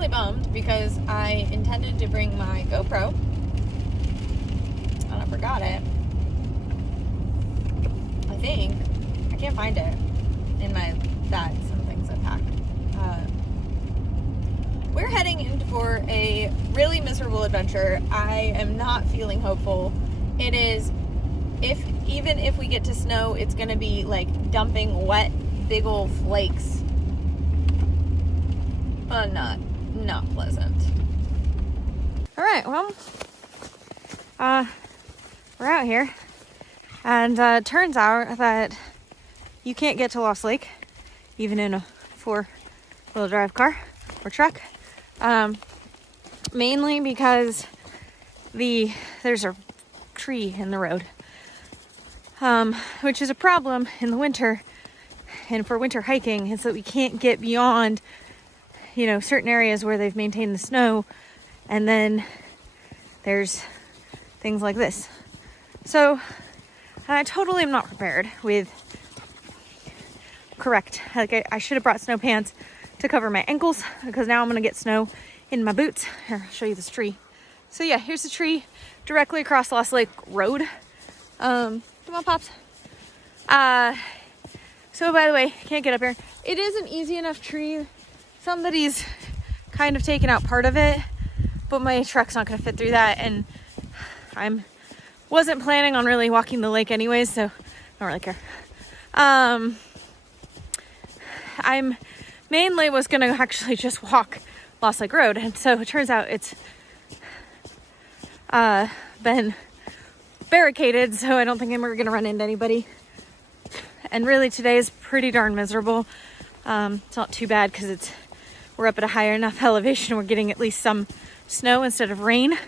really bummed because I intended to bring my GoPro and I forgot it. I think. I can't find it in my bags and things I packed. We're heading in for a really miserable adventure. I am not feeling hopeful. It is, even if we get to snow, it's going to be like dumping wet, big old flakes. Not pleasant. All right, well, we're out here, and it turns out that you can't get to Lost Lake, even in a 4-wheel drive car or truck. Mainly because there's a tree in the road, which is a problem in the winter, and for winter hiking is that we can't get beyond, certain areas where they've maintained the snow, and then there's things like this. So I totally am not prepared with I should have brought snow pants to cover my ankles, because now I'm gonna get snow in my boots. Here, I'll show you this tree. So yeah, here's the tree directly across Lost Lake Road. Come on, Pops. So by the way, can't get up here. It is an easy enough tree. Somebody's kind of taken out part of it, but my truck's not gonna fit through that, and wasn't planning on really walking the lake anyways, so I don't really care. I'm mainly was gonna actually just walk Lost Lake Road, and so it turns out it's been barricaded, so I don't think I'm ever gonna run into anybody. And really today is pretty darn miserable. It's not too bad because we're up at a higher enough elevation, we're getting at least some snow instead of rain,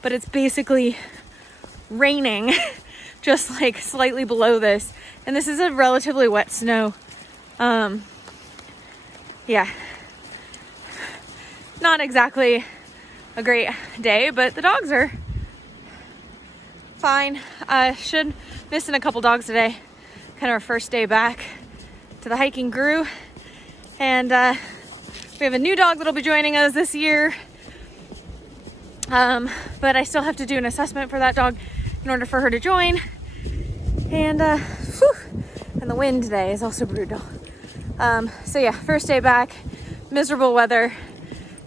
but it's basically raining just like slightly below this, and this is a relatively wet snow. Yeah, not exactly a great day, but the dogs are fine. Missing a couple dogs today, kind of our first day back to the hiking crew, and we have a new dog that'll be joining us this year, but I still have to do an assessment for that dog in order for her to join, and and the wind today is also brutal. So yeah, first day back, miserable weather,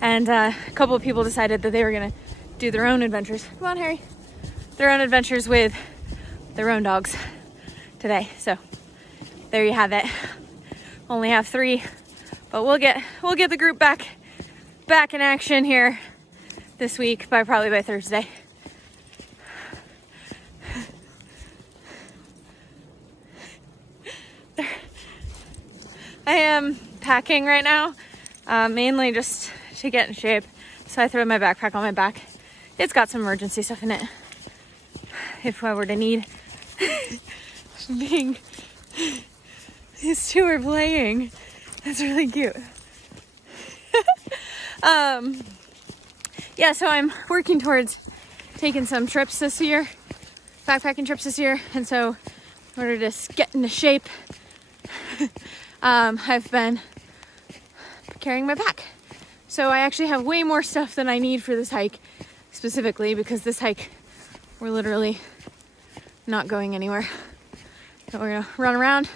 and a couple of people decided that they were gonna do their own adventures. Come on, Harry. Their own adventures with their own dogs today. So there you have it. Only have 3, but we'll get the group back in action here this week probably by Thursday. I am packing right now, mainly just to get in shape. So I throw my backpack on my back. It's got some emergency stuff in it if I were to need. These two are playing. That's really cute. Yeah, so I'm working towards taking some trips this year, backpacking trips this year, and so in order to get into shape, I've been carrying my pack. So I actually have way more stuff than I need for this hike, specifically because this hike, we're literally not going anywhere. So we're gonna run around,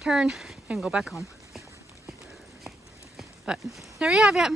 turn, and go back home. But there you have it.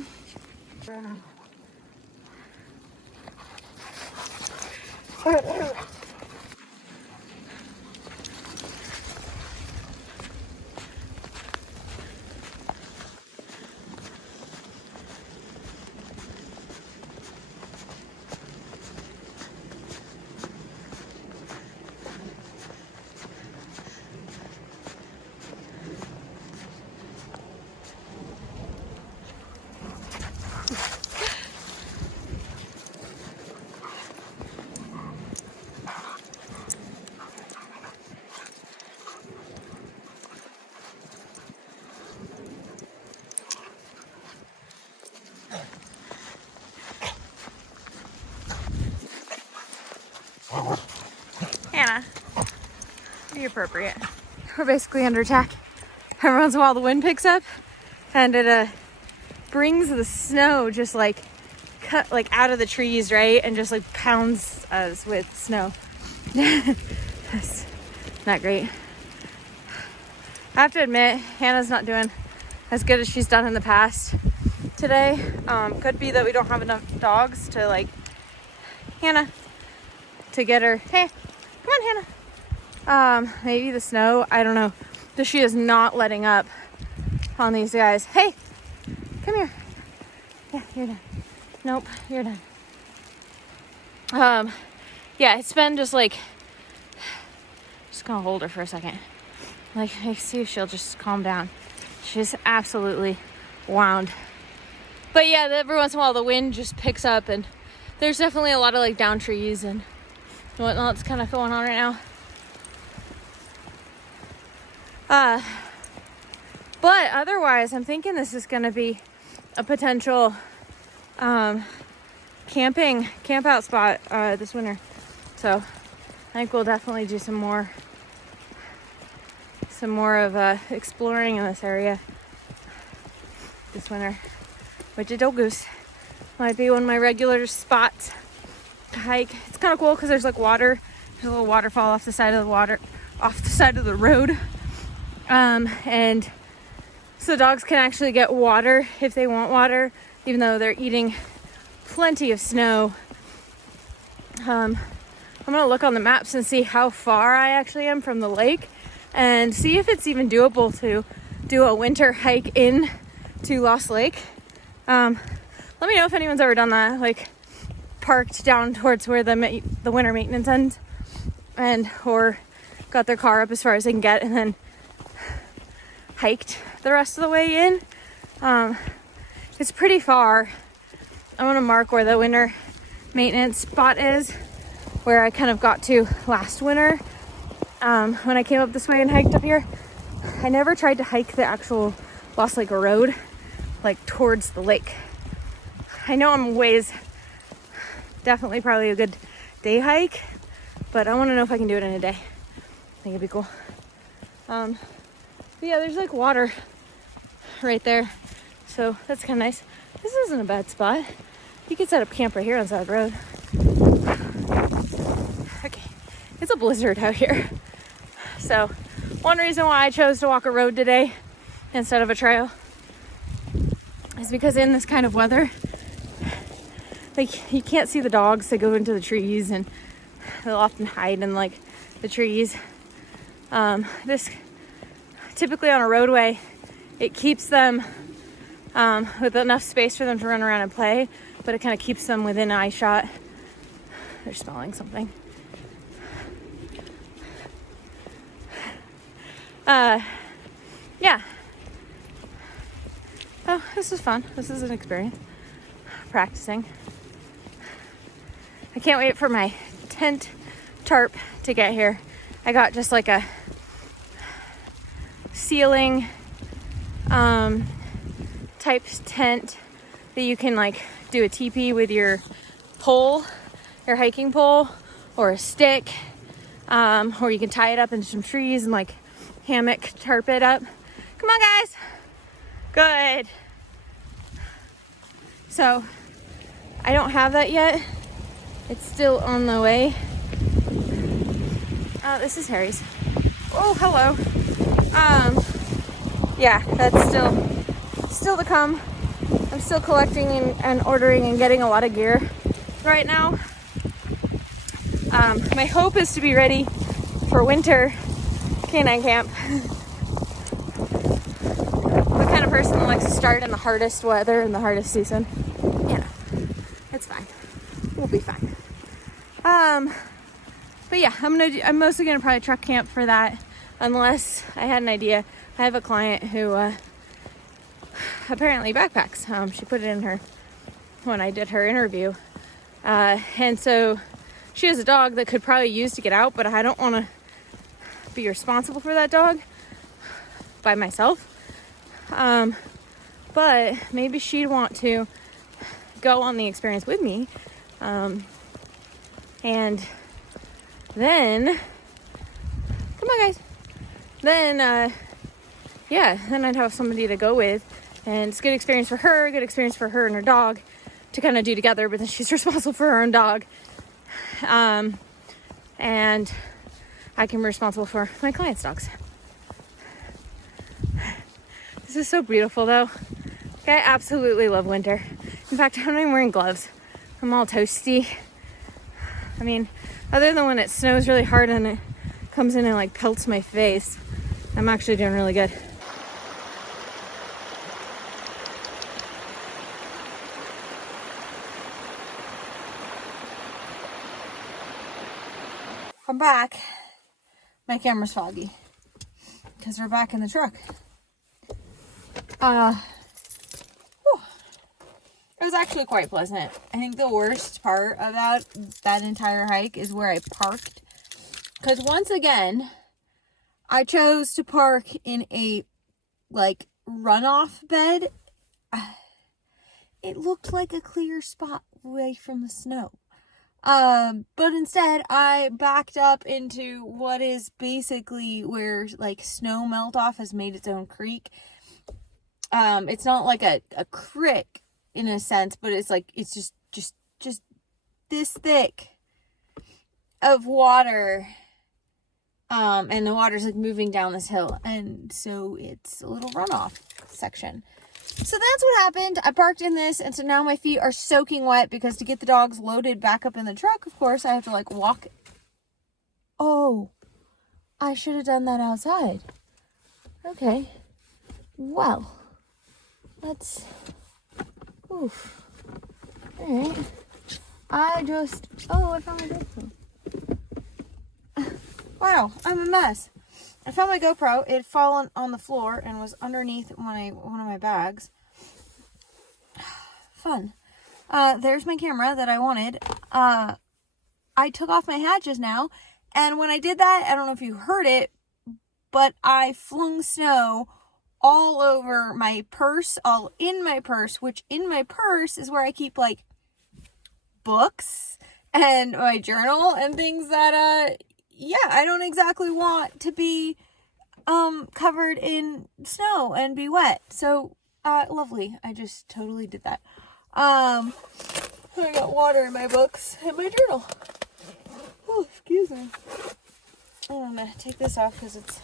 Hannah, be appropriate. We're basically under attack. Every once in a while the wind picks up, and it brings the snow just like cut like out of the trees, right? And just like pounds us with snow. That's not great. I have to admit, Hannah's not doing as good as she's done in the past today. Could be that we don't have enough dogs to like Hannah to get her. Hey, come on, Hannah. Maybe the snow, I don't know. But she is not letting up on these guys. Hey, come here. Yeah, you're done. Nope, you're done. Yeah, it's been just like, just gonna hold her for a second. Like, see if she'll just calm down. She's absolutely wound. But yeah, every once in a while the wind just picks up, and there's definitely a lot of like down trees and whatnot's kind of going on right now. But otherwise, I'm thinking this is gonna be a potential camp out spot this winter. So I think we'll definitely do some more of exploring in this area this winter. Which Dole Goose might be one of my regular spots to hike. It's kind of cool because there's like water. There's a little waterfall off the side of the road. And so dogs can actually get water if they want water, even though they're eating plenty of snow. I'm gonna look on the maps and see how far I actually am from the lake and see if it's even doable to do a winter hike in to Lost Lake. Let me know if anyone's ever done that, like parked down towards where the winter maintenance ends or got their car up as far as they can get and then hiked the rest of the way in. It's pretty far. I'm gonna mark where the winter maintenance spot is, where I kind of got to last winter when I came up this way and hiked up here. I never tried to hike the actual Lost Lake Road, like towards the lake. I know I'm definitely probably a good day hike, but I want to know if I can do it in a day. I think it'd be cool. But yeah, there's like water right there, so that's kind of nice. This isn't a bad spot. You could set up camp right here on the side of the road. Okay, it's a blizzard out here. So one reason why I chose to walk a road today instead of a trail is because in this kind of weather, like you can't see the dogs that go into the trees and they'll often hide in like the trees. This typically on a roadway, it keeps them with enough space for them to run around and play, but it kind of keeps them within eye shot. They're smelling something. Yeah. Oh, this is fun. This is an experience. Practicing. I can't wait for my tent tarp to get here. I got just like a ceiling type tent that you can like do a teepee with your pole, your hiking pole, or a stick, or you can tie it up into some trees and like hammock tarp it up. Come on, guys. Good. So I don't have that yet. It's still on the way. This is Harry's. Oh, hello. Yeah, that's still to come. I'm still collecting and ordering and getting a lot of gear right now. My hope is to be ready for winter canine camp. The kind of person that likes to start in the hardest weather and the hardest season. Yeah, it's fine. We'll be fine. But yeah, I'm mostly gonna probably truck camp for that, unless I had an idea. I have a client who apparently backpacks. She put it in her when I did her interview, and so she has a dog that could probably use to get out, but I don't want to be responsible for that dog by myself. But maybe she'd want to go on the experience with me, and then come on, guys. Then then I'd have somebody to go with, And it's a good experience for her, good experience for her and her dog to kind of do together, but then she's responsible for her own dog. And I can be responsible for my clients' dogs. This is so beautiful though. I absolutely love winter. In fact, I'm not even wearing gloves. I'm all toasty. I mean, other than when it snows really hard and it comes in and like pelts my face, I'm actually doing really good. I'm back. My camera's foggy because we're back in the truck. It was actually quite pleasant. I think the worst part about that entire hike is where I parked. Because once again, I chose to park in a, like, runoff bed. It looked like a clear spot away from the snow. But instead, I backed up into what is basically where, like, snow melt-off has made its own creek. It's not like a creek in a sense, but it's like, it's just this thick of water. And the water's like moving down this hill. And so it's a little runoff section. So that's what happened. I parked in this, and so now my feet are soaking wet because to get the dogs loaded back up in the truck, of course, I have to like walk. Oh, I should have done that outside. Okay. Well, let's, oof. All right. I found my GoPro. Wow, I'm a mess. I found my GoPro. It had fallen on the floor and was underneath one of my bags. Fun. There's my camera that I wanted. I took off my hat just now, and when I did that, I don't know if you heard it, but I flung snow all over my purse, all in my purse, which in my purse is where I keep, like, books and my journal and things that, yeah, I don't exactly want to be covered in snow and be wet. So lovely. I just totally did that. I got water in my books and my journal. Oh, excuse me. I'm gonna take this off because it's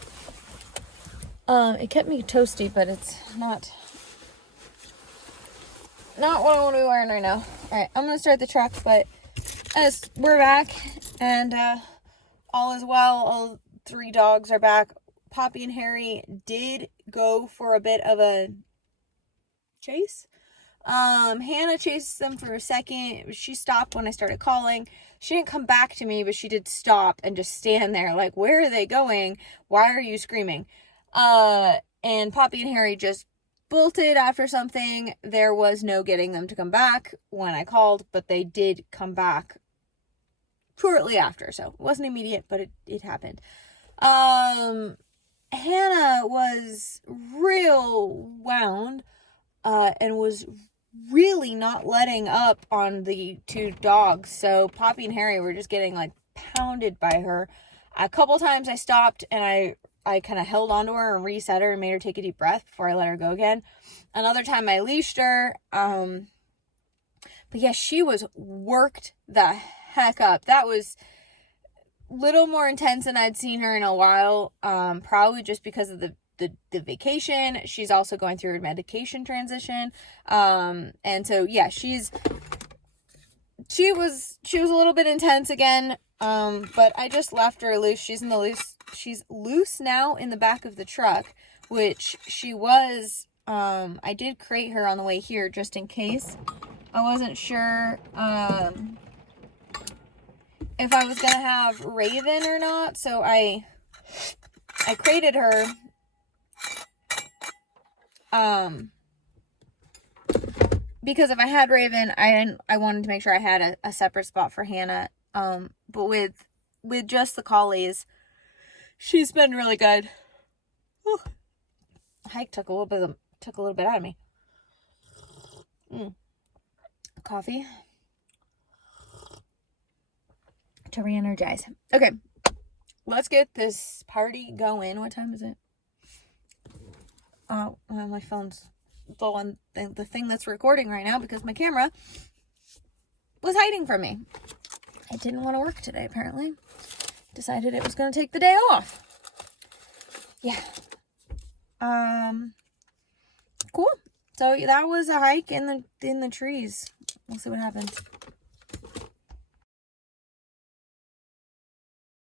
it kept me toasty, but it's not what I want to be wearing right now. Alright, I'm gonna start the truck, but as we're back and all is well. All 3 dogs are back. Poppy and Harry did go for a bit of a chase. Hannah chased them for a second. She stopped when I started calling. She didn't come back to me, but she did stop and just stand there like, where are they going? Why are you screaming? And Poppy and Harry just bolted after something. There was no getting them to come back when I called, but they did come back shortly after, so it wasn't immediate, but it happened. Hannah was real wound, and was really not letting up on the 2 dogs, so Poppy and Harry were just getting, like, pounded by her. A couple times I stopped, and I kind of held onto her and reset her and made her take a deep breath before I let her go again. Another time I leashed her, but yeah, she was worked the heck up. That was a little more intense than I'd seen her in a while, probably just because of the vacation. She's also going through a medication transition, and so yeah, she was a little bit intense again, but I just left her loose. She's loose now in the back of the truck, which she was. I did crate her on the way here just in case. I wasn't sure if I was gonna have Raven or not, so I crated her because if I had Raven, I wanted to make sure I had a separate spot for Hannah. But with just the collies, she's been really good. Whew. Hike took a little bit out of me. Coffee to re-energize. Okay, let's get this party going. What time is it? Oh, my phone's the thing that's recording right now because my camera was hiding from me. I didn't want to work today, apparently. Decided it was going to take the day off. Yeah. Cool. So that was a hike in the trees. We'll see what happens.